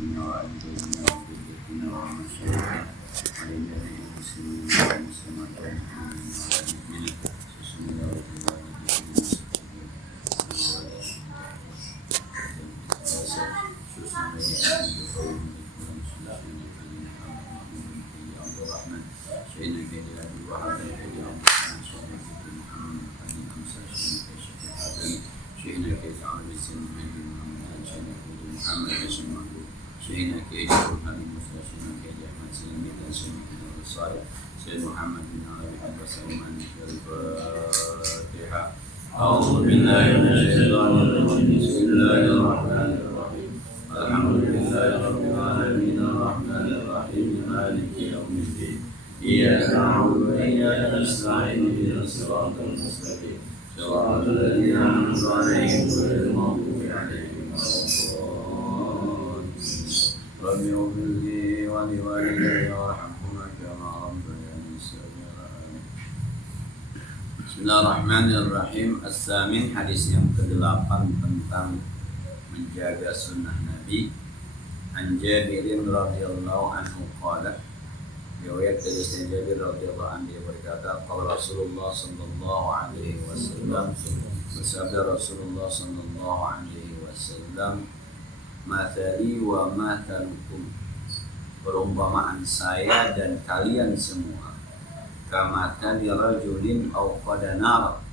وأمهاتنا وأجدادنا وجدتنا ومشايخنا وجميع المسلمين والمسلمات والمؤمنين والمؤمنات بسم الله الرحمن الرحيم شئناك يا أبي وهذا يا شئناك يجعل بسم محمد شئناك محمد اسمه شئناك يجعل هذه المستشفى يجعل سلمة سلمة الصالح سيد محمد بن علي حق سلمان الفاتحة أعوذ بالله من الشيطان الرجيم بسم الله الرحمن الرحيم الحمد لله رب العالمين الرحمن الرحيم مالك يوم الدين إياك نعبد وإياك نستعين اهدنا الصراط المستقيم صراط الذين أنعمت عليهم غير المغضوب عليهم ولا الضالين رب اغفر لي ولوالدي وارحمهما كما ربياني صغيرا Bismillahirrahmanirrahim. As-samin, hadis yang ke-8 tentang menjaga sunnah Nabi. An Jabirin radhiyallahu anhu qala, riwayat dari Jabir radhiyallahu anhu, dia berkata, qala Rasulullah sallallahu alaihi wasallam, bersabda Rasulullah sallallahu alaihi wasallam, mathali wa mathalukum, perumpamaan saya dan kalian semua, kamathali rajulin awqada nar,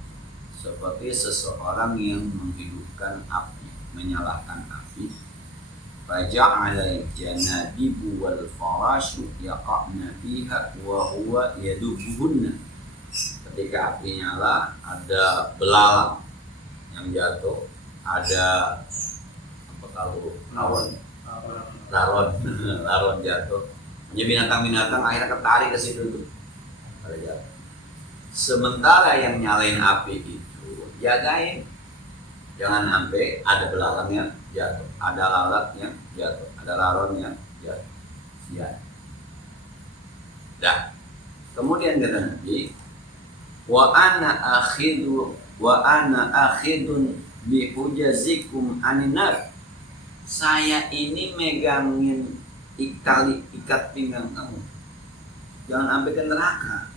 seperti seseorang yang menghidupkan api, menyalakan api. Faja'ala janabibu wal farashu yaqa'na fiha wa huwa yadubuhunna. Ketika api nyala, ada belalang yang jatuh, ada apa kalau laron jatuh. Hanya binatang-binatang akhirnya ketarik ke situ tuh. Ada jatuh. Sementara yang nyalain api itu jagain, jangan sampai ada belalang yang jatuh, ada lalat yang jatuh, ada laron yang jatuh. Ya. Dah. Kemudian kata Nabi, wa ana akhidun bi hujazikum aninar. Saya ini megangin ikat pinggang kamu, jangan sampai ke neraka.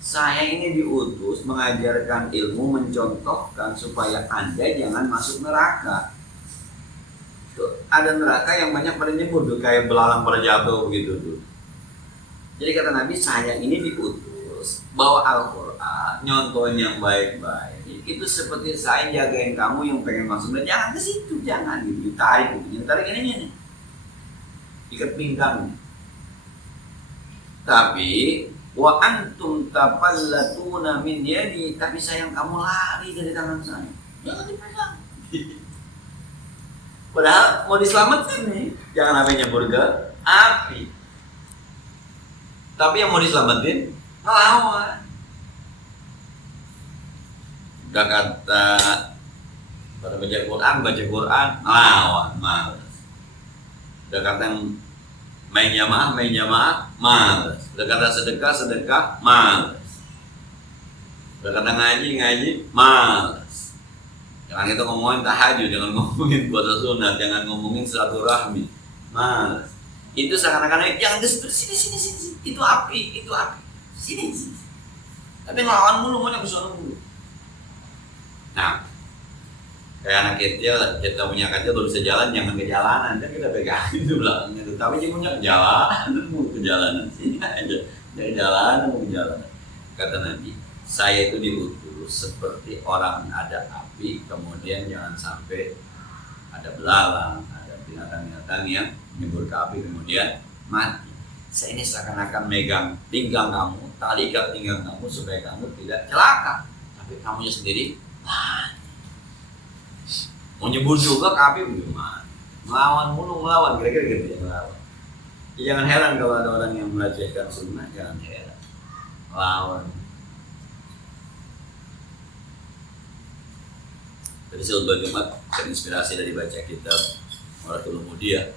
Saya ini diutus mengajarkan ilmu, mencontohkan supaya Anda jangan masuk neraka. Tuh, ada neraka yang banyak pada nyebur tuh, kayak belalang pada jatuh begitu tuh. Jadi kata Nabi, saya ini diutus bawa Al-Quran, nyontohin yang baik-baik. Itu seperti saya jagain kamu yang pengen masuk neraka, jangan ke situ, jangan gitu, ditarik gitu, tarik ini nih, ikat pinggang. Tapi wa antum tapallatuna min yadi, tapi sayang kamu lari dari tangan saya, jangan dipegang. Padahal mau diselamatkan nih, jangan sampai nyebur ke api. Tapi yang mau diselamatin ngelawan. Udah kata pada baca Quran ngelawan, males. Udah kata yang main jamaah, males. Udah kata sedekah, males. Udah kata ngaji, males. Jangan kita ngomongin tahajud, jangan ngomongin puasa sunat, jangan ngomongin silaturahmi, males. Itu seakan-akan jangan sini. Itu api. Sini. Tapi ngelawan mulu, maunya kesana mulu. Nah, kayak anak kecil, kita punya kecil baru bisa jalan, jangan ke jalanan, dan kita pegangin itu belakangnya itu. Tapi dia punya ke jalanan, sini aja, dari jalanan mau ke jalanan. Kata Nabi, saya itu diutus seperti orang ada api, kemudian jangan sampai ada belalang, ada binatang-binatang yang nyebur ke api kemudian mati. Saya ini seakan-akan megang pinggang kamu, tali ikat pinggang kamu supaya kamu tidak celaka, tapi kamunya sendiri mati. Mau nyebur juga ke api bagaimana? Melawan, kira-kira gitu ya, melawan. Ya, jangan heran kalau ada orang yang melecehkan sunnah, jangan heran. Lawan. Tadi saya Jumat terinspirasi dari baca kitab Maratul Mudia.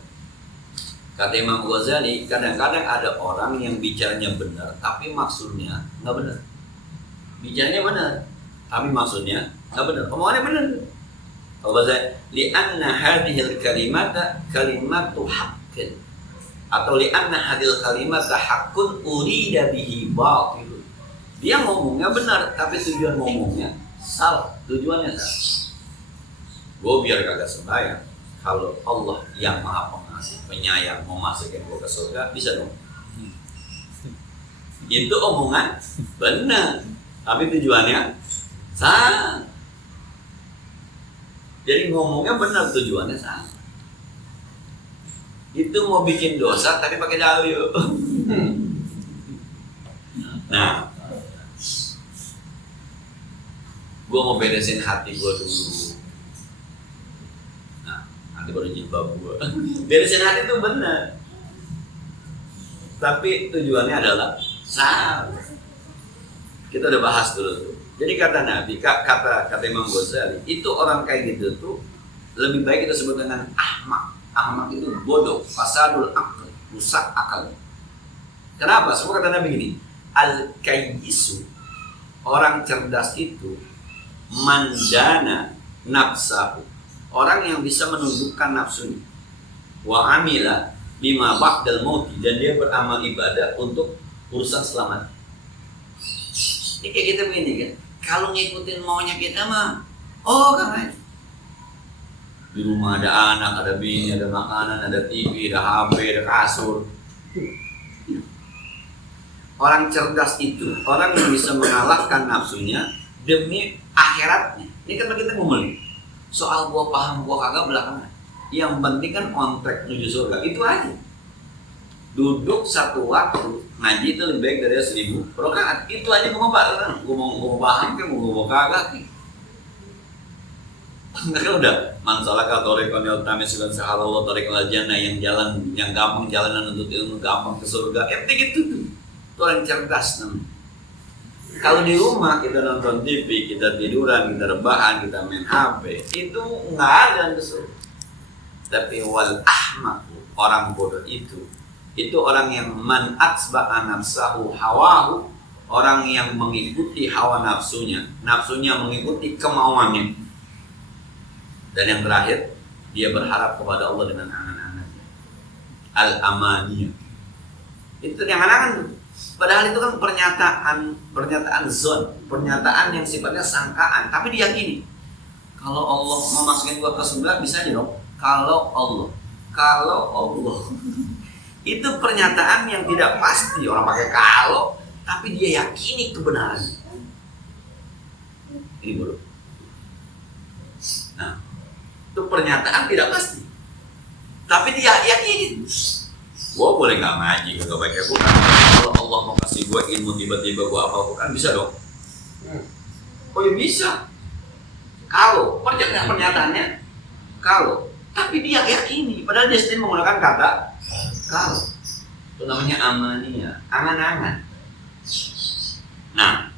Kata Imam Ghazali, kadang-kadang ada orang yang bicaranya benar, tapi maksudnya nggak benar. Bicaranya benar, tapi maksudnya nggak benar. Omongannya benar, Kalau bahasa li'anna hadhil kalimata kalimatu haqqin, atau li'anna hadhil kalimata haqqun urida bihi batil. Dia ngomongnya benar, tapi tujuan ngomongnya salah, tujuannya salah. Gue biar kagak sembahyang, kalau Allah yang maha pengasih, penyayang mau masukin gue ke surga, bisa dong. Itu omongan benar, tapi tujuannya salah. Jadi ngomongnya benar, tujuannya salah. Itu mau bikin dosa tapi pakai dalil. Nah, gue mau beresin hati gue dulu. Nah, nanti baru jilbab gue. Beresin hati itu benar, tapi tujuannya adalah salah. Kita udah bahas dulu tuh. Jadi kata Nabi, kata Imam Ghazali, itu orang kayak gitu tuh lebih baik kita sebut dengan ahmak. Ahmak itu bodoh, fasadul akal, rusak akal. Kenapa? Semua kata Nabi gini, al-kayyisu, orang cerdas itu mandana nafsahu, orang yang bisa menundukkan nafsunya, wa amila bima ba'dal mauti, dan dia beramal ibadah untuk urusan selamat. Ini kayak kita begini kan, kalau ngikutin maunya kita mah, oh kan, di rumah ada anak, ada bini, ada makanan, ada TV, ada HP, ada kasur. Orang cerdas itu orang yang bisa mengalahkan nafsunya demi akhiratnya. Ini kan kita ngomongin soal gua paham gua kagak belakangan. Yang penting kan on track menuju surga, itu aja. Duduk satu waktu ngaji itu lebih baik dari 1000 rakaat. Itu aja gua mau paham kan, gua mau kagak. Mereka udah mansalaka thariqan yaltami sulan sahalallahu thariqal jannah, yang jalan yang gampang, jalanan untuk ilmu gampang ke surga. Penting itu tuh. Itu orang cerdas namanya. Kalau di rumah kita nonton TV, kita tiduran, kita rebahan, kita main HP, itu nggak ada ke surga. Tapi wal ahmaq, orang bodoh itu orang yang man atsba'a nafsahu hawahu, orang yang mengikuti hawa nafsunya mengikuti kemauannya. Dan yang terakhir, dia berharap kepada Allah dengan angan-angannya. Al-amaniyah. Itu yang angan-angan. Padahal itu kan pernyataan zon, pernyataan yang sifatnya sangkaan, tapi diyakini. Kalau Allah mau masukin gua ke surga, bisa aja dong. Kalau Allah. Itu pernyataan yang tidak pasti, orang pakai kalau, tapi dia yakini kebenaran. Ini bodoh. Nah, itu pernyataan tidak pasti, tapi dia yakini. Gua boleh nggak ngaji, nggak baca Quran. Kalau Allah mau kasih gua ilmu, tiba-tiba gua apa kan bisa dong. Oh ya bisa. Kalau pernyataannya kalau, tapi dia yakini. Padahal dia sendiri menggunakan kata kalau. Itu namanya amaniyah, angan-angan. Nah,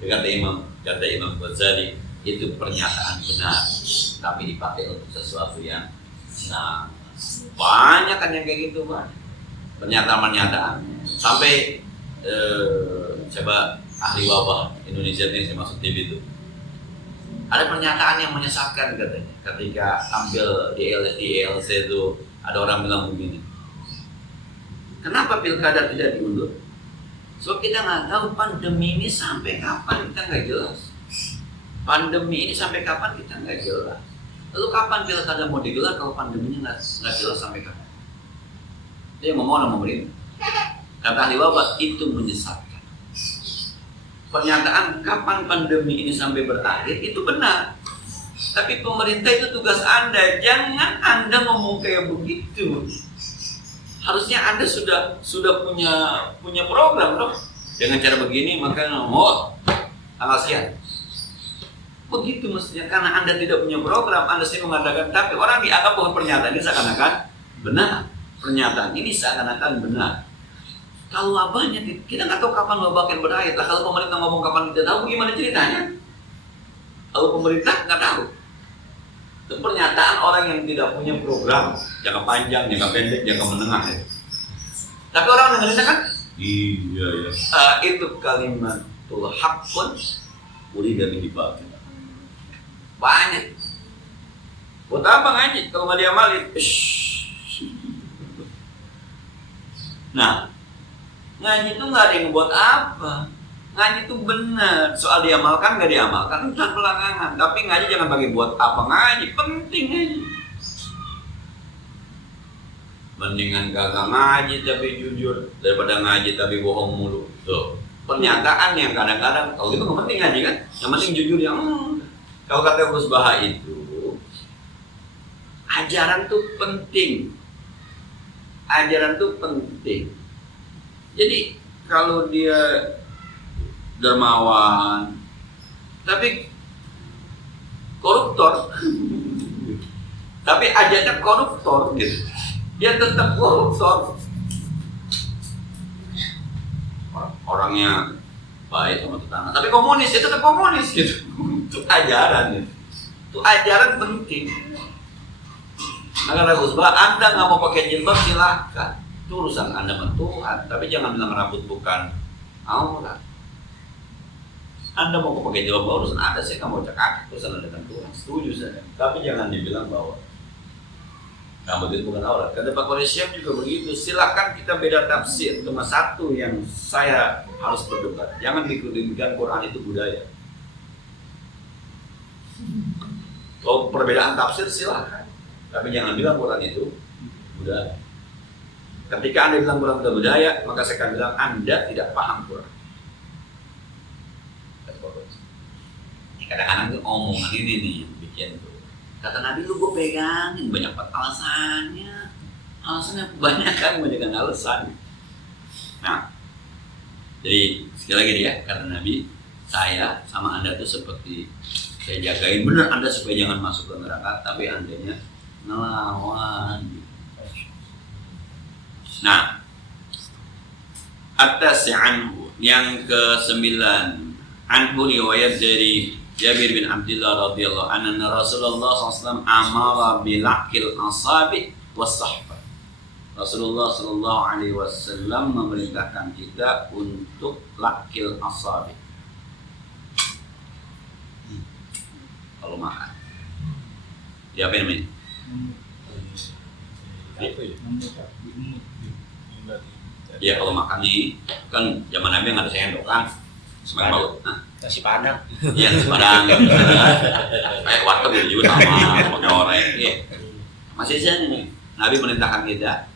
kata Imam Ghazali, itu pernyataan benar, tapi dipakai untuk sesuatu yang salah. Banyak kan yang kayak gitu, Pak. Pernyataan sampai coba ahli wabah Indonesia ini, saya masuk TV itu, ada pernyataan yang menyesatkan katanya. Ketika tampil di LC itu, ada orang bilang begini, kenapa pilkada tidak diundur? So kita nggak tahu pandemi ini sampai kapan, kita nggak jelas. Pandemi ini sampai kapan kita nggak jelas. Lalu kapan pilkada mau digelar kalau pandeminya nggak jelas sampai kapan? Dia ngomong sama pemerintah. Kata ahli wabah, itu menyesatkan. Pernyataan kapan pandemi ini sampai berakhir itu benar. Tapi pemerintah itu tugas Anda, jangan Anda ngomong kayak begitu. Harusnya Anda sudah punya program loh. Dengan cara begini maka mau tanggal sekian. Begitu mestinya, karena Anda tidak punya program, Anda sendiri mengatakan, tapi orang dianggap bahwa pernyataan ini seakan-akan benar. Pernyataan ini seakan-akan benar. Kalau wabahnya, kita nggak tahu kapan wabah akan berakhir. Lah kalau pemerintah ngomong kapan kita tahu, gimana ceritanya? Kalau pemerintah nggak tahu. Itu pernyataan orang yang tidak punya program, jangka panjang, jangka pendek, jangka menengah. Ya. Tapi orang dengerin kan? Iya ya. Itu kalimatul haqqun urida bihi batil. Banyak. Buat apa ngaji kalau nggak diamalin? Nah, ngaji itu nggak ada yang buat apa. Ngaji itu benar. Soal diamalkan nggak diamalkan urusan belakangan. Tapi ngaji jangan bagi buat apa ngaji. Penting ngaji. Mendingan kagak ngaji tapi jujur daripada ngaji tapi bohong mulu. Tuh. Pernyataan yang kadang-kadang kalau itu nggak penting ngaji kan. Yang penting jujur yang kalau kata Gus Baha itu ajaran tuh penting. Ajaran tuh penting. Jadi kalau dia dermawan tapi koruptor tapi ajarnya koruptor gitu, dia tetap koruptor. Orangnya baik sama tetangga tapi komunis, dia tetap komunis gitu. Itu ajaran gitu. Itu ajaran penting. Maka Gus Bah, Anda nggak mau pakai jilbab silahkan, itu urusan Anda sama Tuhan. Tapi jangan bilang rambut bukan aurat. Anda mau pakai jilbab urusan Anda, saya nggak mau cekak urusan Anda dengan Tuhan. Setuju saya. Tapi jangan dibilang bahwa rambut itu bukan aurat. Kata Pak Koresyam juga begitu. Silahkan kita beda tafsir. Cuma satu yang saya harus berdebat. Jangan dikudingkan Quran itu budaya. Kalau perbedaan tafsir silahkan. Tapi jangan bilang Quran itu budaya. Ketika Anda bilang Quran itu budaya, maka saya akan bilang Anda tidak paham Quran. Kadang-kadang tuh omongan ini nih yang bikin tuh. Kata Nabi lu gue pegangin, banyak banget alasannya. Alasannya banyak kan, banyak alasan. Nah, jadi sekali lagi ya, kata Nabi, saya sama Anda tuh seperti saya jagain bener Anda supaya jangan masuk ke neraka, tapi Andanya ngelawan. Nah, atas anhu yang ke-9, anhu riwayat dari Jabir bin Abdullah radhiyallahu anhu, Rasulullah SAW amara bilakil asabi was-sahbah. Rasulullah sallallahu alaihi wasallam memerintahkan kita untuk lakil asabi. Kalau makan. Diapain namanya? Ya kalau makan nih kan zaman Nabi nggak ada sendok kan, semakin baut. Nasi padang. Iya nasi padang. Kayak warteg juga sama pakai orek. Iya. Masih aja nih Nabi merintahkan kita.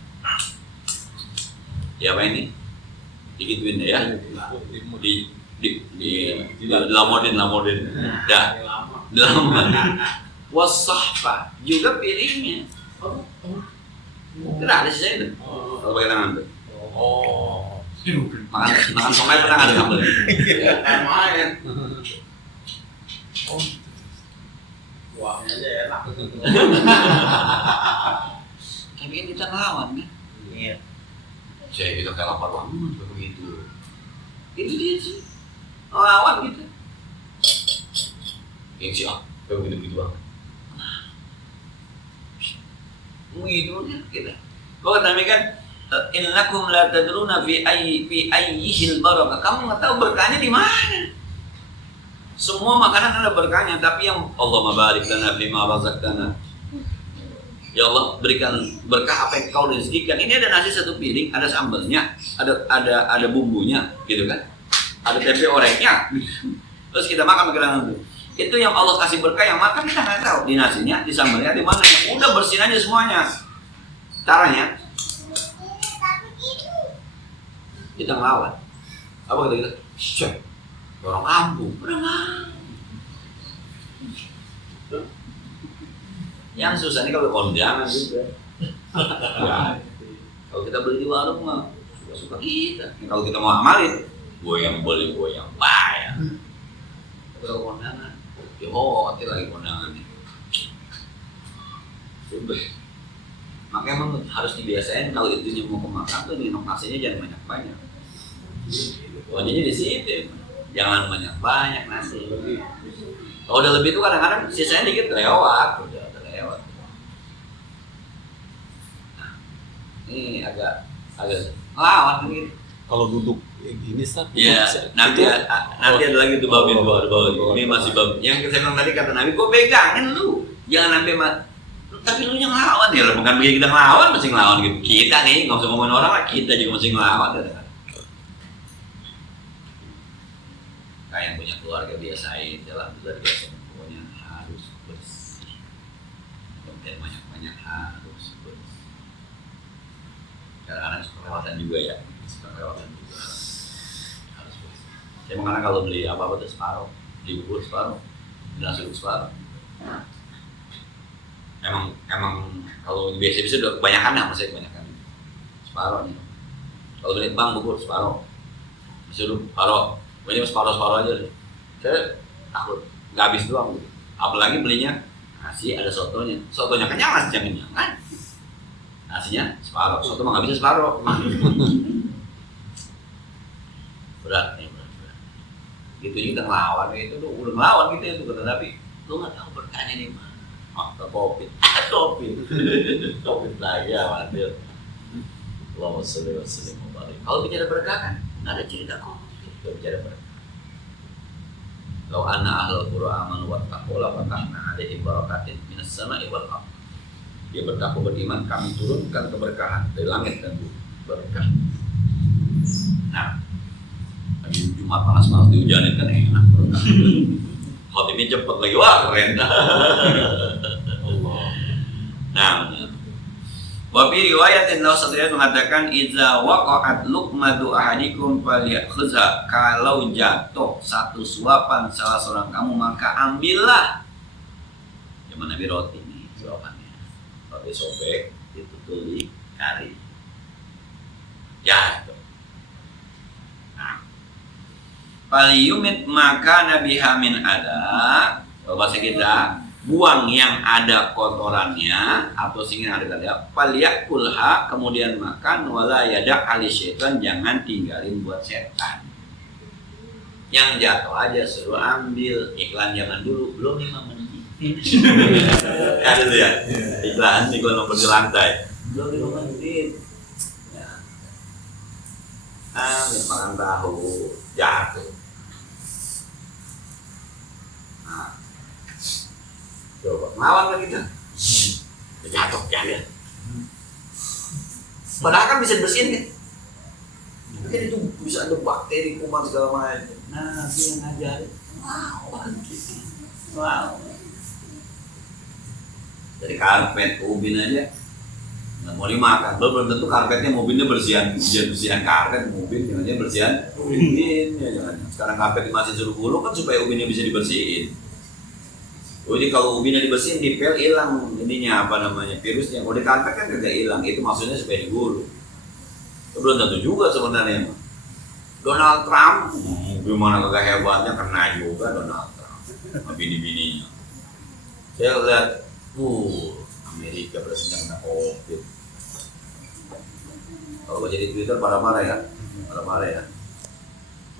Ya apa ini? Digituin deh ya. Lamodin. Dah. Lamodin. Wasahfa juga piringnya. Tidak ada sisa itu. Kalau pakai tangan tuh. Makan somai pernah nggak ada sambal? Lumayan. Uangnya aja enak. Tapi kan kita ngelawan kan? Iya. Saya gitu kayak lapar banget begitu. Itu dia sih. Ngelawan gitu. Gengsi kayak begitu banget. Begitu kita. Kalau Nabi kan innakum la tadruna fi ayyihil barakah. Kamu nggak tahu berkahnya di mana. Semua makanan ada berkahnya, tapi yang Allah mabarik lana fima razaqtana. Ya Allah berikan berkah apa yang kau rezekikan. Ini ada nasi satu piring, ada sambalnya, ada bumbunya, gitu kan? Ada tempe oreknya. Terus kita makan makanan itu. Itu yang Allah kasih berkah, yang makan kita nggak tahu. Di nasinya, di sambalnya, di mana? Udah bersihin aja semuanya. Caranya kita ngelawan. Apa kata kita? Syek, orang kampung. Yang susah ini kalau kondangan juga. Kalau kita beli di warung mah suka-suka kita. Kalau kita mau amalin, gue yang beli, gue yang bayar. Kalau kondangan, ya hotel lagi kondangannya. Sudah. Makanya emang harus dibiasain kalau itunya mau kemakan tuh minum nasinya jangan banyak-banyak. Wajahnya di situ, jangan banyak-banyak nasi. Kalau udah lebih tuh kadang-kadang sisanya dikit lewat, udah lewat. Nah, ini agak lawan gitu. kalau duduk gini Ustaz. Ya, nanti ada lagi tuh bab itu, ada bab itu. Ini masih bab. Yang saya bilang tadi kata Nabi, gue pegangin lu. Jangan sampai tapi lu yang ngelawan ya, bukan begini kita ngelawan, masih ngelawan gitu. Kita nih, nggak usah ngomongin orang lah, kita juga masih ngelawan. Kayak yang punya keluarga biasain, jalan dari biasa, pokoknya harus bersih. Konten banyak-banyak harus bersih. Kadang-kadang suka kelewatan juga ya, suka kelewatan juga harus bersih. Saya mengenal kalau beli apa-apa tuh separuh, beli bubur separuh, beli nasi uduk separuh. Emang kalau biasa-biasa udah kebanyakan ya, masih kebanyakan separuh nih. Kalau beli bang bubur separuh, nasi uduk separuh, belinya separuh aja. Saya takut nggak habis doang. Apalagi belinya nasi ada sotonya kenyang, nasi kenyang kan? Nasinya separuh, soto mah nggak bisa separuh. berat. Gitu kita ngelawan itu tuh udah ngelawan gitu itu kata Nabi. Lu nggak tahu berkahnya di mana? Ke COVID lagi ya waduh. Allahumma sholli wa sallim wa barik. Kalau bicara berkah kan nggak ada cerita COVID. Kalau bicara berkah, lau anna ahlul qura amanu wattaqu la fatahna alaihim barakatin minas sama'i wal ardh. Dia bertakwa beriman, kami turunkan keberkahan dari langit dan bumi. Berkah. Nah, lagi Jumat panas-panas dihujanin kan enak berkah. Khotibnya cepet lagi, wah keren. Nah, wabi riwayat Nawawi Satria mengatakan idza waqa'at luqmatu ahadikum falyakhudha, kalau jatuh satu suapan salah seorang kamu maka ambillah. Zaman Nabi roti ini suapannya, roti sobek ditutuli kari jatuh. Nah, faliyumit maka Nabi Hamin ada, bahasa kita buang yang ada kotorannya atau sehingga ada kata falyakulha, kemudian makan, wala yadak ali syaitan, jangan tinggalin buat setan. Yang jatuh aja suruh ambil. Iklan zaman dulu belum 5 menit. Ada tuh ya iklan nih kalau nomor di lantai belum 5 menit. Ya. Makan tahu jatuh. Nah, coba ngelawan kan kita, jatuh kan ya. Padahal kan bisa dibersihin kan. Mungkin itu bisa ada bakteri, kuman segala macam. Nah, dia yang ngajarin ngelawan gitu. Wow. Dari karpet ke ubin aja nggak mau dimakan. Belum tentu karpetnya ubinnya bersihan karpet, ubin jangan bersihan ubin ya jangan. Sekarang karpet masih suruh gulung kan supaya ubinnya bisa dibersihin. Jadi kalau ubinnya dibersihin, dipel hilang ininya apa namanya virusnya. Kalau di karpet kan kagak hilang, itu maksudnya supaya digulung. Itu belum tentu juga sebenarnya. Donald Trump, gimana kagak hebatnya, kena juga Donald Trump sama bini-bininya. Saya lihat, Amerika berhasil kena COVID. Kalau baca di Twitter pada marah ya.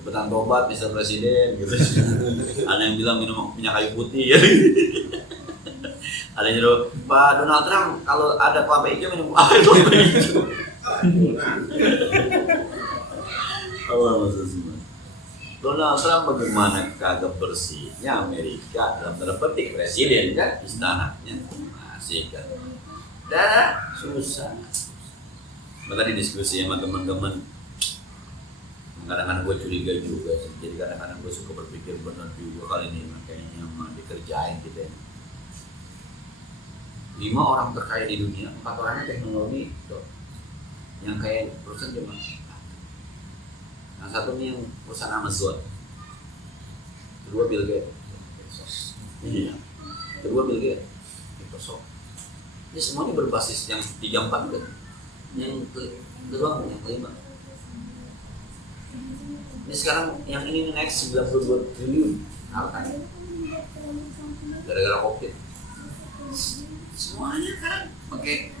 Cepetan tobat bisa presiden gitu. Ada yang bilang minum minyak kayu putih ya. Ada yang bilang, Pak Donald Trump kalau ada kelapa hijau minum kelapa hijau. Donald Trump bagaimana kagak bersihnya Amerika dalam tanda petik presiden kan istananya masih kan. Susah. Tadi diskusi sama teman-teman. Kadang-kadang gue curiga juga, jadi kadang-kadang gue suka berpikir benar juga kali ini kayaknya mah dikerjain gitu ya. 5 orang terkaya di dunia, 4 orangnya teknologi, tuh. Yang kaya perusahaan cuma yang satu nih yang perusahaan Amazon, kedua Bill Gates, kedua Bill Gates, Microsoft. Ini semuanya berbasis yang 3-4 kan, yang kedua yang kelima. Ini sekarang yang ini naik 92 triliun harganya gara-gara COVID. Semuanya kan pakai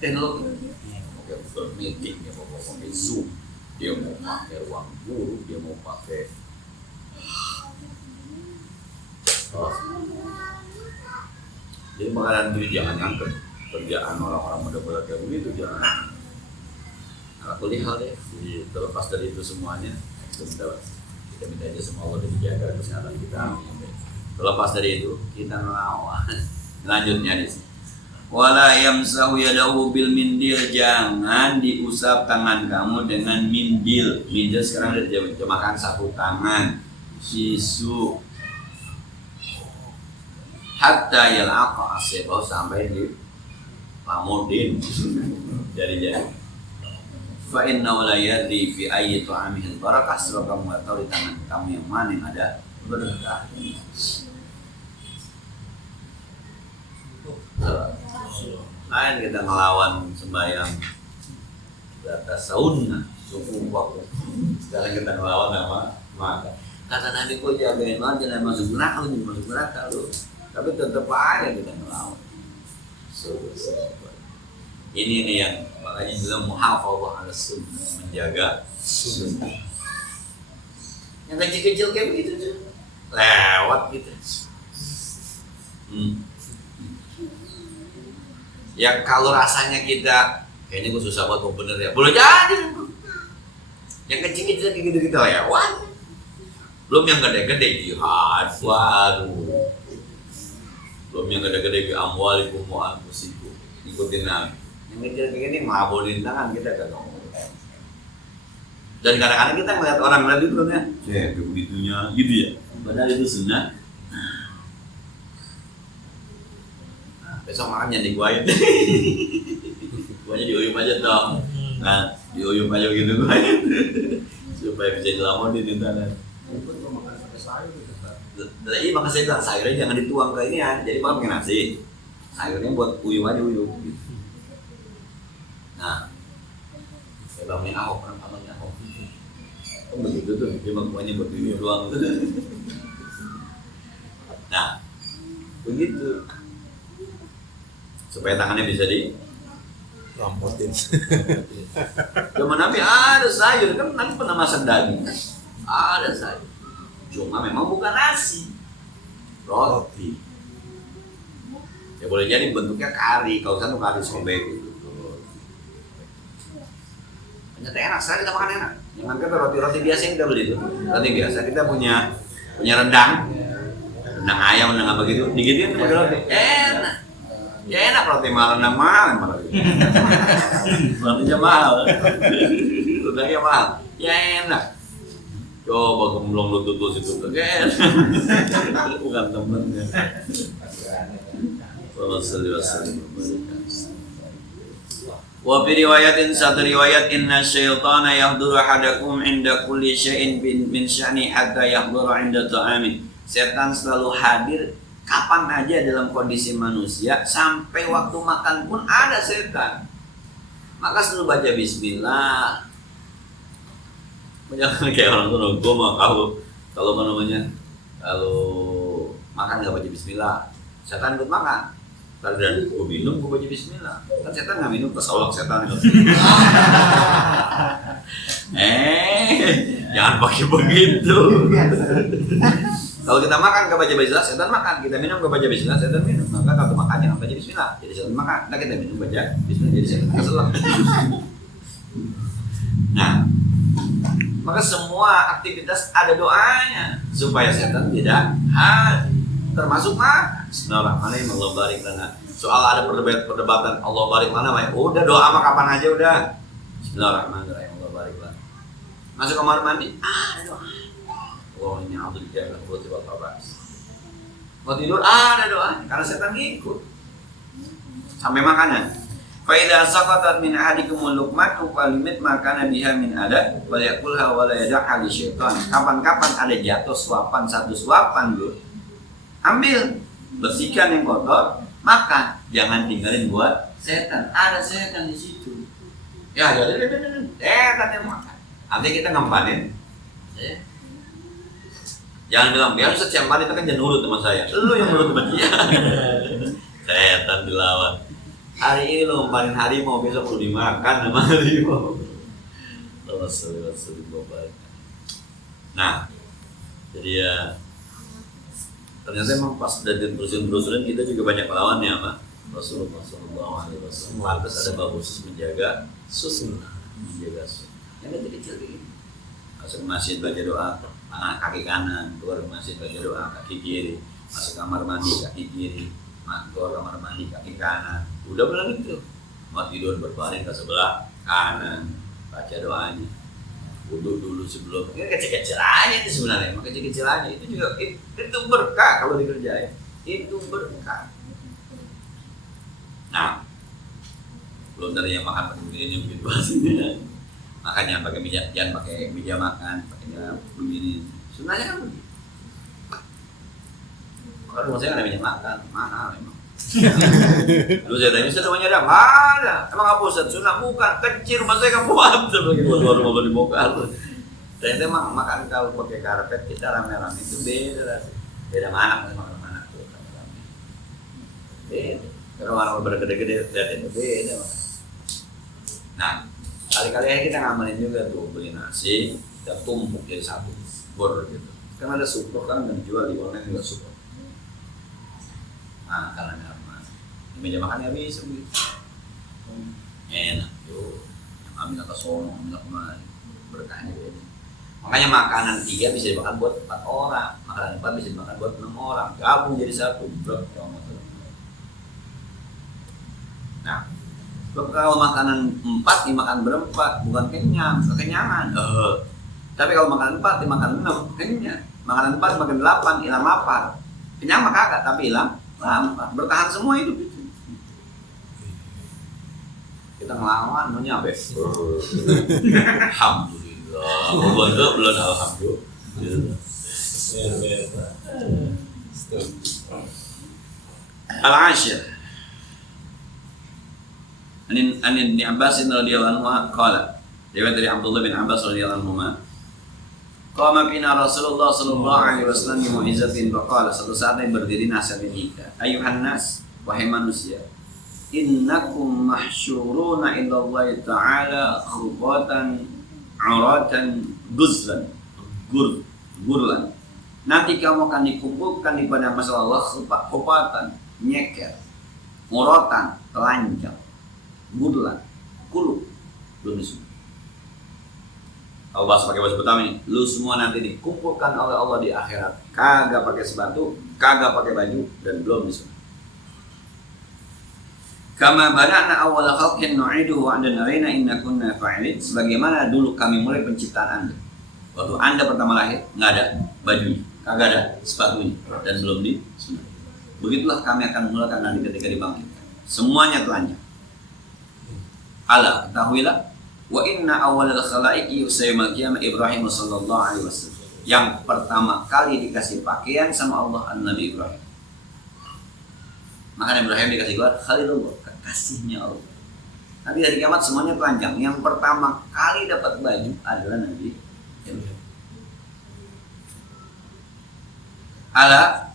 teknologi, pakai Google Meeting, dia mau pakai Zoom, dia mau pakai ruang guru, dia mau pakai jadi makanan itu jangan nyangka kerjaan orang-orang muda kayak begitu, jangan. Aku lihat deh, jadi terlepas dari itu semuanya, kita minta aja semua Allah dijaga kesehatan kita. Terlepas dari itu, kita ngelawan. Lanjutnya di sini. Wala yamsahu yadahu bil mindil, jangan diusap tangan kamu dengan mindil. Mindil sekarang diterjemahkan sapu tangan, sisu. Hatta yal'aqa asebau, sampai di pamudin. Jadi. Fa innahu la yadri fi ayyi ta'amihil barakah, sebab kamu enggak tahu di tangan kamu yang mana yang ada berkah. Lain kita melawan sembahyang data sauna suku waktu. Sekarang kita melawan apa? Maka kata Nabi, kok jagain banget jangan masuk neraka lu. Tapi tetap aja kita melawan. Ini nih yang makanya bilang muhafadzah ala sunnah, menjaga sunnah. Yang kecil-kecil kayak begitu tuh lewat gitu. Ya kalau rasanya kita kayaknya gue susah buat bener ya, boleh jadi. Yang kecil-kecil kayak gitu kita lewat. Belum yang gede-gede jihad, waduh. Belum yang gede-gede bi amwalikum wa anfusikum, ikutin Nabi. Yang kecil kayak gini mabonin tangan kita kan. Dan kadang-kadang kita ngeliat orang lain itu kan ya, begitunya gitu ya. Padahal itu sunnah. Nah, besok makan jangan diguain. Guanya diuyup aja dong. Nah, diuyup aja gitu guain. Supaya bisa dilamonin di tangan. Jadi makanya saya bilang sayurnya jangan dituang ke ini ya. Jadi makan pakai nasi. Sayurnya buat uyup aja uyup. Gitu. Nah, saya bangunin Ahok, orang abangnya Ahok. Oh begitu tuh, dia bangunnya buat uyup doang. Nah, begitu. Supaya tangannya bisa di rampotin. Zaman Nabi ada sayur, kan Nabi pernah masak daging. Ada sayur. Cuma memang bukan nasi, roti. Ya boleh jadi bentuknya kari, kalau saya tuh kari sobek gitu. Ternyata enak, sekali kita makan enak. Jangan kata roti-roti biasa yang kita beli itu. Roti biasa kita punya rendang ayam, rendang apa gitu. Digituin pakai roti, enak. Ya enak roti mahal, rendang mahal. Rotinya mahal, rendangnya mahal. Ya enak. Coba gemblong lutut lu situ kan. Bukan temennya. Wa fi riwayatin, satu riwayat, inna syaitana yahduru ahadakum inda kulli syai'in min sya'ni hatta yahduru inda ta'amin. Setan selalu hadir kapan aja dalam kondisi manusia, sampai waktu makan pun ada setan. Maka selalu baca bismillah. Jangan kayak orang tuh, gue mau kalau makan nggak baca bismillah, setan ikut makan. Kalau dan gue minum, gue baca bismillah. Kan setan nggak minum, kesolok setan. Jangan pakai begitu. Kalau kita makan nggak baca bismillah, setan makan. Kita minum nggak baca bismillah, setan minum. Maka kalau makan jangan baca bismillah, jadi setan makan. Nah kita minum baca bismillah, jadi setan keselak. Nah, maka semua aktivitas ada doanya supaya setan tidak hadir. Termasuk makan. Bismillahirrahmanirrahim, Allah barik lana. Soal ada perdebatan Allah barik lana, udah doa mah kapan aja udah. Bismillahirrahmanirrahim, Allah barik lana. Masuk kamar mandi, ada doa. Allahumma a'udzu bika min al-khubuthi wal khaba'ith. Mau tidur, ada doa, karena setan ngikut. Sampai makanan. Fa idza saqatat min ahadikumul luqmatu falimit makana biha min adab wa yaqulha wa la yad'a li syaitan. Kapan-kapan ada jatuh satu suapan tuh, ambil, bersihkan yang kotor, makan, jangan tinggalin buat setan. Ada setan di situ. Ya, setan yang makan. Artinya kita ngempanin. Jangan bilang biar setiap hari itu kan jangan nurut sama saya. Lu yang nurut sama dia. Setan dilawan. Hari ini lo ngempanin harimau, besok lo dimakan sama harimau. Nah, jadi ya ternyata emang pas dari terusin kita juga banyak lawannya, Pak. Rasulullah SAW. Pantas ada bab khusus menjaga sunnah. menjaga sholat. Yang kecil-kecil ini. Masuk masjid baca doa kaki kanan, keluar masjid baca doa kaki kiri, masuk kamar mandi kaki kiri, keluar kamar mandi kaki kanan. Udah benar itu. Mau tidur berbaring ke sebelah kanan, baca doanya. Wudhu dulu sebelum. Ini kecil-kecil aja itu sebenarnya. Emang kecil-kecil aja itu juga itu berkah kalau dikerjain. Itu berkah. Nah, belum tadi yang makan pakai begini mungkin bahasanya. Makanya pakai meja, jangan pakai meja makan, pakai begini. Sebenarnya kan begitu. Kalau rumah saya nggak ada meja makan, mahal emang. Dulu saya tanya, Ustaz rumahnya ada? Mana? Emang apa Ustaz? Sunnah bukan, kecil rumah saya kan buat sebagai buat rumah dibongkar. Ternyata emang makan kalau pakai karpet kita rame-rame itu beda rasanya. Beda mana makan mana tuh rame-rame. Beda. Kalau orang bergede-gede itu beda. Nah, kali-kali aja kita ngamalin juga tuh beli nasi, kita tumpuk jadi satu bor gitu. Kan ada super kan yang dijual di online juga super. Nah, karena meja makan ya bisa begitu. Enak tuh. Ambil ke sono, ambil kemari. Berkahnya beda. Makanya makanan 3 bisa dimakan buat 4 orang, makanan 4 bisa dimakan buat 6 orang. Gabung jadi satu. Nah, kalau makanan 4 dimakan berempat, bukan kenyang, kekenyangan. Tapi kalau makan 4 dimakan 6, kenyang. Makanan 4 makan 8, hilang lapar. Kenyang mah kagak, tapi hilang lapar. Bertahan semua hidup itu. Kita ngelawan mau nyampe. Alhamdulillah. Mau bantu belum alhamdulillah. Al-Ashir. An Ibn Abbas radhiyallahu anhu qala. Riwayat dari Abdullah bin Abbas radhiyallahu anhu. Qama bina Rasulullah sallallahu alaihi wasallam bi mu'izatin faqala, satu saat yang berdiri nasihat ini. Ayuhan nas, wahai manusia. Innakum mahsyuruna ila Allah Ta'ala khubatan uratan guzlan gurlan. Nanti kamu akan dikumpulkan di pada masa Allah khubatan nyeker, uratan telanjang, gurlan kuluk belum disebut. Allah pakai bahasa Betawi ini, lu semua nanti dikumpulkan oleh Allah di akhirat, kagak pakai sepatu, kagak pakai baju, dan belum disebut. Kama bada'na awwala khalqin nu'iduhu wa 'inda narina inna kunna fa'ilin. Sebagaimana dulu kami mulai penciptaan Anda. Waktu Anda pertama lahir, enggak ada bajunya, kagak ada sepatunya, dan belum disunat. Begitulah kami akan memulakan nanti ketika dibangkitkan. Semuanya telanjang. Ala, ketahuilah, wa inna awwalal khalaiqi yusayyimal qiyamah Ibrahim sallallahu alaihi wasallam. Yang pertama kali dikasih pakaian sama Allah Nabi Ibrahim. Maka Ibrahim dikasih gelar Khalilullah, kekasihnya Allah. Nanti dari kiamat semuanya telanjang. Yang pertama kali dapat baju adalah Nabi Ibrahim. Ala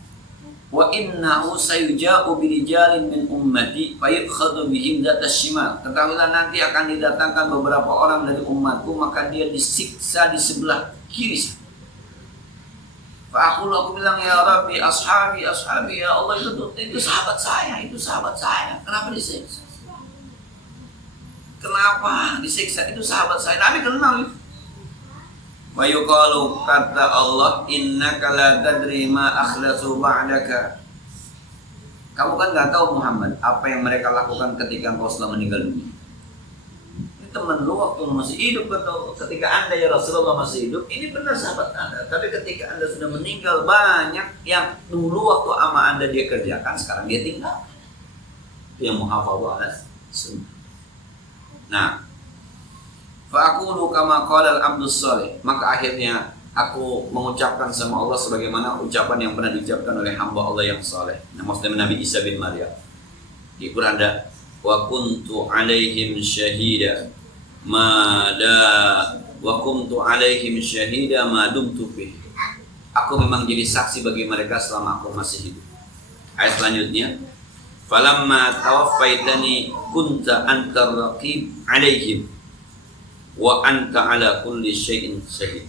wa innahu sayuja'u birijalin min ummati fayukhadhu bihim dhatas shimal. Ketahuilah nanti akan didatangkan beberapa orang dari umatku, maka dia disiksa di sebelah kiri. Aku bilang, ya Rabbi, ashabi ya Allah, itu sahabat saya, kenapa disiksa? Kenapa disiksa? Itu sahabat saya, Nabi kenal itu. Wa yuqalu, kata Allah, innaka la tadri ma akhlasu ba'daka. Kamu kan gak tahu Muhammad apa yang mereka lakukan ketika engkau setelah meninggal dunia. Teman lu waktu masih hidup, atau ketika Anda ya Rasulullah masih hidup, ini benar sahabat Anda. Tapi ketika Anda sudah meninggal, banyak yang dulu waktu ama Anda dia kerjakan, sekarang dia tinggal. Itu yang muhafadhu ala sunnah. Nah, fa'aqulu kama qala al-abdus salih. Maka akhirnya aku mengucapkan sama Allah sebagaimana ucapan yang pernah diucapkan oleh hamba Allah yang saleh. Nah, maksudnya Nabi Isa bin Maryam. Di Quran ada wa kuntu alaihim syahida wa kuntu alaihim syahida ma dumtu fihi. Aku memang jadi saksi bagi mereka selama aku masih hidup. Ayat selanjutnya, falamma tawaffaitani kunta antar raqib alaihim wa anta ala kulli syai'in syahid.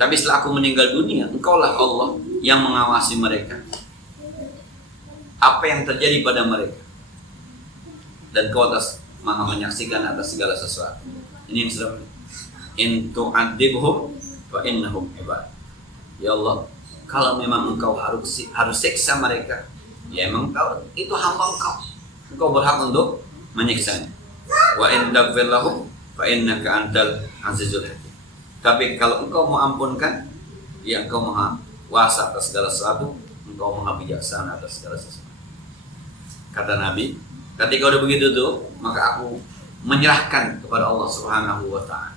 Tapi setelah aku meninggal dunia, engkaulah Allah yang mengawasi mereka. Apa yang terjadi pada mereka, dan kau atas maha menyaksikan atas segala sesuatu. Ini yang sudah in tu'adzibhum fa innahum ibad. Ya Allah, kalau memang engkau harus siksa mereka, ya emang engkau itu hamba engkau berhak untuk menyiksanya. Wa in taghfir lahum fa innaka antal azizul hakim. Tapi kalau engkau mau ampunkan, ya engkau maha kuasa atas segala sesuatu, engkau maha bijaksana atas segala sesuatu. Kata Nabi, ketika udah begitu tuh, maka aku menyerahkan kepada Allah Subhanahu wa taala.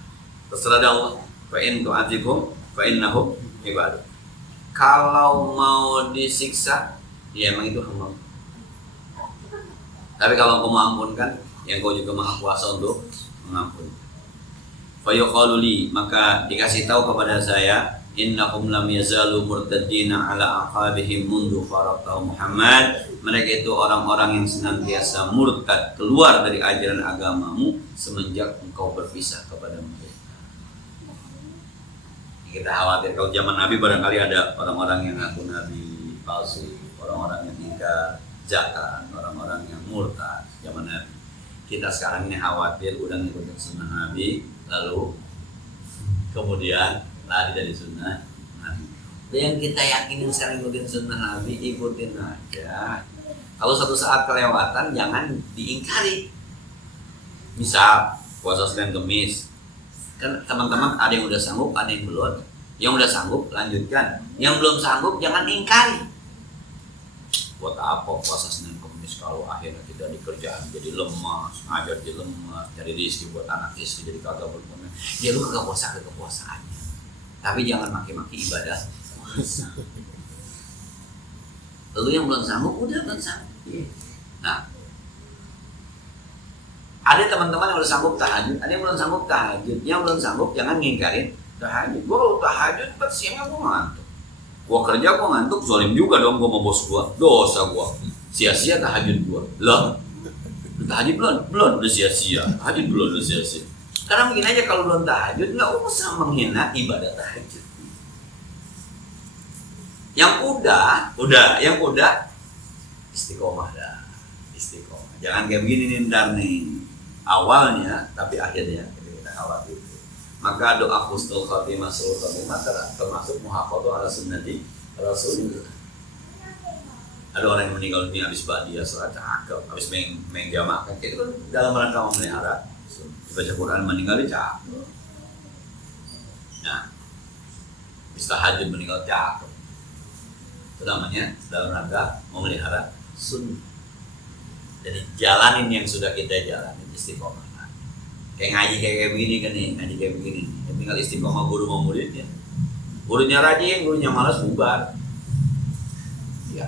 Terserah Allah, fa in tu'adzibhum fa innahum ibad. Kalau mau disiksa, ya emang itu hamba. Tapi kalau engkau mengampunkan, ya engkau juga maha kuasa untuk mengampuni. Fa yuqalu li, maka dikasih tahu kepada saya, innahum lam yazalu murtaddina ala aqabihim mundu faraqtahu Muhammad. Mereka itu orang-orang yang senantiasa murtad, keluar dari ajaran agamamu semenjak engkau berpisah kepada mereka. Kita khawatir kalau zaman Nabi barangkali ada orang-orang yang ngaku Nabi palsu, orang-orang yang ingkar zakat, orang-orang yang murtad zaman Nabi. Kita sekarang ini khawatir udah ngikutin sunnah Nabi, lalu kemudian lari dari sunnah Nabi. Yang kita yakinin sekarang ikutin sunnah Nabi, ikutin aja. Kalau suatu saat kelewatan, jangan diingkari. Misal puasa Senin Kemis, kan teman-teman ada yang udah sanggup, ada yang belum. Yang udah sanggup lanjutkan, yang belum sanggup jangan ingkari. Buat apa puasa Senin Kemis kalau akhirnya kita di kerjaan jadi lemas, ngajar jadi lemas, cari rezeki buat anak istri jadi kagak berguna. Ya lu kagak puasa kepuasaannya, tapi jangan maki-maki ibadah puasa. Lalu yang belum sanggup udah belum sanggup. Nah, ada teman-teman yang udah sanggup tahajud, ada yang belum sanggup tahajud. Yang belum sanggup jangan ngingkarin tahajud. Gua kalau tahajud pas siangnya gua ngantuk. Gua kerja gua ngantuk, zalim juga dong gua sama bos gua. Dosa gua. Sia-sia tahajud gua. Lah, tahajud belum udah sia-sia. Tahajud belum udah sia-sia. Karena mungkin aja kalau belum tahajud nggak usah menghina ibadah tahajud. Yang udah istiqomah dah. Istiqomah. Jangan kayak begini nih ntar nih. Awalnya tapi akhirnya kita khawatir. Maka doa husnul khotimah termasuk muhafadzah ala sunnati Rasulullah. Ada orang yang meninggal dunia habis ba'diyah salat cakep, habis main jamaah kan itu kan dalam rangka memelihara baca Quran meninggal cakep. Nah, habis tahajud meninggal cakep. Itu namanya dalam rangka memelihara sunnah. Jadi jalanin yang sudah kita jalanin istiqomah. Kayak ngaji kayak begini kan nih, ngaji kayak begini. Ya, tinggal istiqomah guru sama muridnya. Gurunya rajin, gurunya malas bubar. Ya.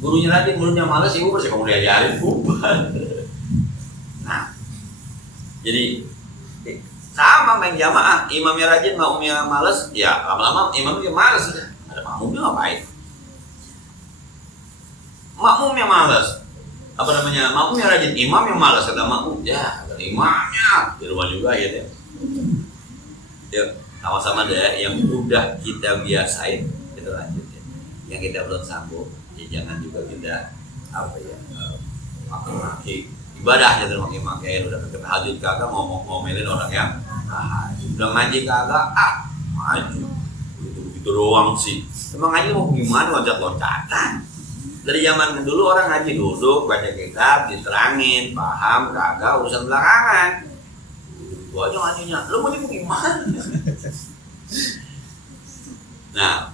Gurunya rajin, gurunya malas, ibu bersih kamu diajarin bubar. Nah, jadi sama main jamaah, imamnya rajin, makmumnya malas, ya lama-lama imamnya malas sudah. Ada makmumnya ngapain? Makmumnya malas. Apa namanya? Makmumnya rajin, imam yang malas kata makmum. Ya, kata imamnya di rumah juga ya deh. Yuk, sama-sama deh yang udah kita biasain kita lanjutin. Yang kita belum sanggup, ya jangan juga kita maki-maki ibadahnya dan maki-maki udah ke tahajud kagak ngomelin orang yang udah ngaji kagak maju itu doang sih. Emang ngaji mau gimana loncat-loncatan? Dari zaman dulu orang ngaji duduk, baca kitab, diterangin, paham, kagak, urusan belakangan. Itu aja ngajinya, lu mau gimana? Nah,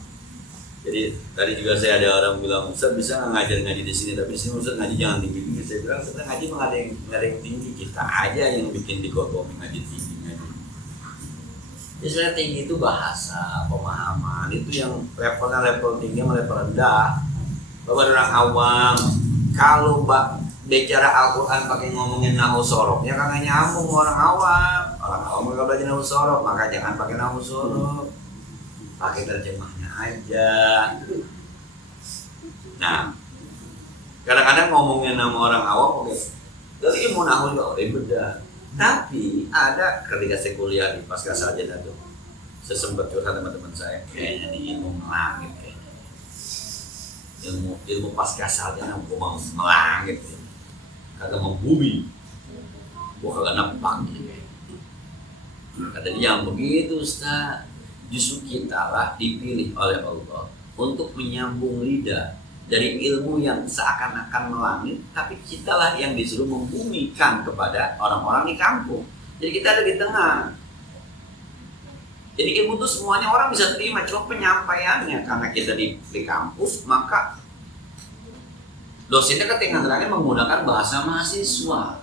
jadi tadi juga saya ada orang bilang, Ustaz bisa nggak ngajar ngaji di sini, tapi sini Ustaz ngaji jangan tinggi-tinggi. Saya bilang, Ustaz ngaji mah nggak ada yang tinggi, kita aja yang bikin dikotomi ngaji tinggi ngaji. Jadi sebenarnya tinggi itu bahasa, pemahaman, itu yang level tinggi sama level rendah. Bapak orang awam, kalau bicara Al-Quran pakai ngomongin nahu sorok, ya kagak nyambung orang awam. Orang awam nggak belajar nahu sorok, maka jangan pakai nahu sorok, pakai terjemahnya aja. Nah, kadang-kadang ngomongin nama orang awam, oke, dari ilmu nahu juga ribet dah. Tapi ada ketika saya kuliah di pasca sarjana tuh, saya sempat curhat teman-teman saya, kayaknya di ilmu langit kayaknya. Ilmu pasca sarjana gua mau melangit ya. Kagak mau bumi, gua kagak nebak gitu. Kata dia, yang begitu Ustaz, justru kita lah dipilih oleh Allah untuk menyambung lidah dari ilmu yang seakan-akan melangit, tapi kita lah yang disuruh membumikan kepada orang-orang di kampung. Jadi kita ada di tengah. Jadi ilmu itu semuanya orang bisa terima, cuma penyampaiannya karena kita di kampus, maka dosennya ketika nerangin menggunakan bahasa mahasiswa.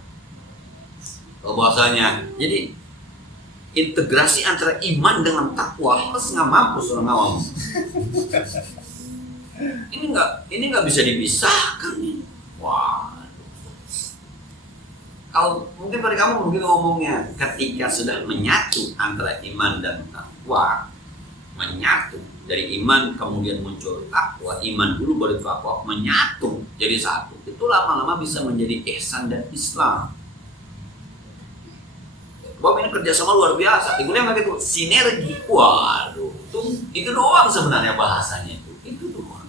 Bahasanya, jadi integrasi antara iman dengan takwa plus nggak mampus orang awam. Ini nggak bisa dipisahkan nih. Wah. Kalau mungkin pada kamu mungkin ngomongnya ketika sudah menyatu antara iman dan takwa, menyatu dari iman kemudian muncul takwa, iman dulu baru takwa, menyatu jadi satu. Itu lama-lama bisa menjadi ihsan dan Islam. Bob ini kerjasama luar biasa. Di kuliah nggak gitu, sinergi. Waduh, itu doang sebenarnya bahasanya itu doang.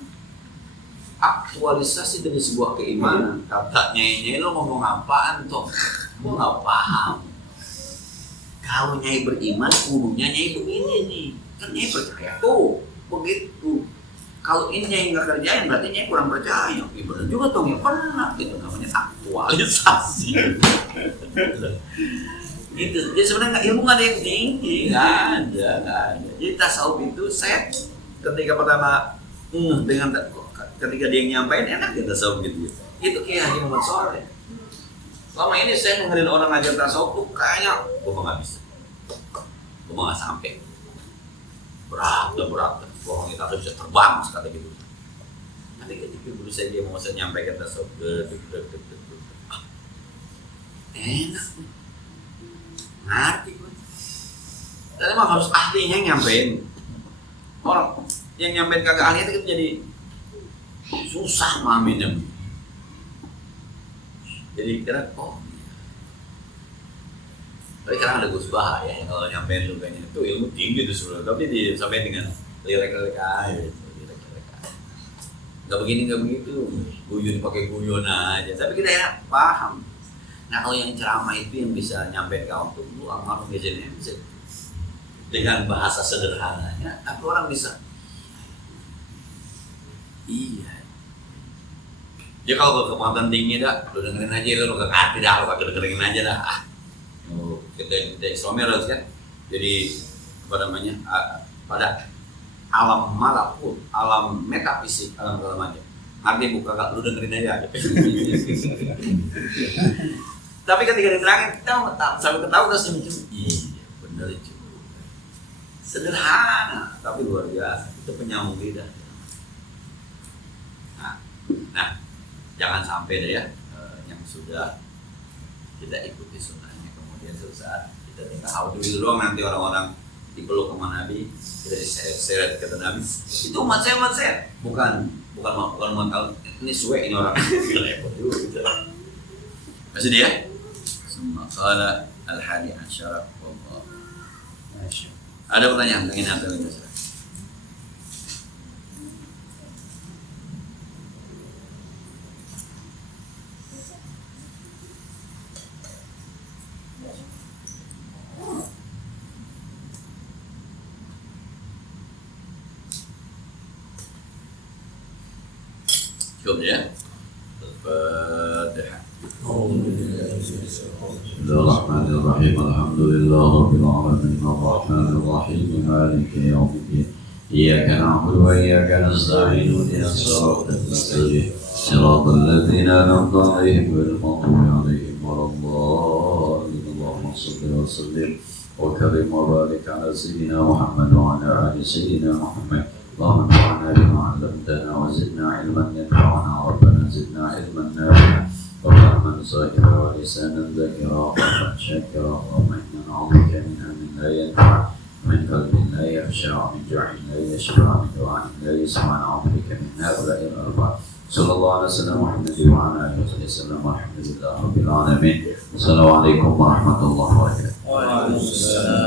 Aktualisasi dari sebuah keimanan. Kata nyai lo ngomong apaan toh? Gue nggak paham. Kalau nyai beriman, kudunya nyai begini nih. Kan nyai percaya tuh, begitu. Kalau ini nyai nggak kerjain, berarti nyai kurang percaya. Ya benar juga tuh, ya pernah. Itu namanya aktualisasi. Gitu. Jadi sebenarnya ilmu nggak ada yang tinggi, nggak ada. Jadi tasawuf itu saya ketika pertama dengan ketika dia nyampain enak ya tasawuf gitu. Itu kayak Haji Muhammad Sholeh. Selama ini saya dengerin orang ngajar tasawuf tuh kayaknya gue nggak bisa, gue nggak sampai. Berat. Bohong kita bisa terbang kata gitu. Nanti ketika berusaha dia mau saya nyampaikan tasawuf, enak. Ngerti gue. Dan emang harus ahlinya yang nyampein. Orang yang nyampein kagak ahli itu jadi susah maminnya. Jadi kira tapi kadang ada Gus Baha ya, kalau nyampein lu kayaknya itu ilmu tinggi tuh sebenarnya, tapi disampaikan dengan lirik-lirik aja, nggak begini nggak begitu, guyon pakai guyon aja, tapi kita ya paham. Nah kalau yang ceramah itu yang bisa nyampein ke orang tuh, lu almarhum biasanya bisa dengan bahasa sederhananya, tapi orang bisa. Iya. Dia kalau berkemampuan tinggi dah, lu dengerin aja, lu gak ngerti dah, lu kagak dengerin aja dah. Kita Islamnya harus kan, jadi apa namanya, pada alam malakut, alam metafisik, alam segala macam. Ngerti buka gak, lu dengerin aja. Tapi ketika diterangin, kita sampai ketawa udah senyum. Iya, bener itu. Sederhana, tapi luar biasa. Itu penyambung lidah. Nah, jangan sampai deh ya, yang sudah kita ikuti sunnahnya, kemudian suatu saat kita tinggal how to dulu doang, nanti orang-orang dipeluk sama Nabi, kita diseret kata Nabi, itu umat saya, bukan mau tahu ini suwe ini orang, repot juga gitu. Masih dia? Maqala al-hadi asyara. Ada pertanyaan ingin apa lagi? Cukup ya. Al-Fatihah. Bismillahirrahmanirrahim. Alhamdulillahirabbil alamin arrahmanir rahim maliki yaumiddin. Iyyaka na'budu wa iyyaka nasta'in ihdinas siratal mustaqim. Siratal ladzina an'amta 'alaihim ghairil maghdubi 'alaihim waladdallin. Allahumma shalli wa sallim wa karim wa barik 'ala sayyidina Muhammad wa 'ala ali sayyidina Muhammad. اللهم انفعنا بما علمتنا وزدنا علما ينفعنا ربنا زدنا علما نافعا وفهما صائبا ولسانا ذاكرا وقلبا شاكرا اللهم انا نعوذ بك من علم لا ينفع من قلب لا يخشع ومن جوع لا يشبع من دعاء لا يسمع نعوذ بك من هؤلاء الاربعه صلى الله على سيدنا محمد وعلى اله وصحبه وسلم والحمد لله رب العالمين. السلام عليكم ورحمه الله وبركاته.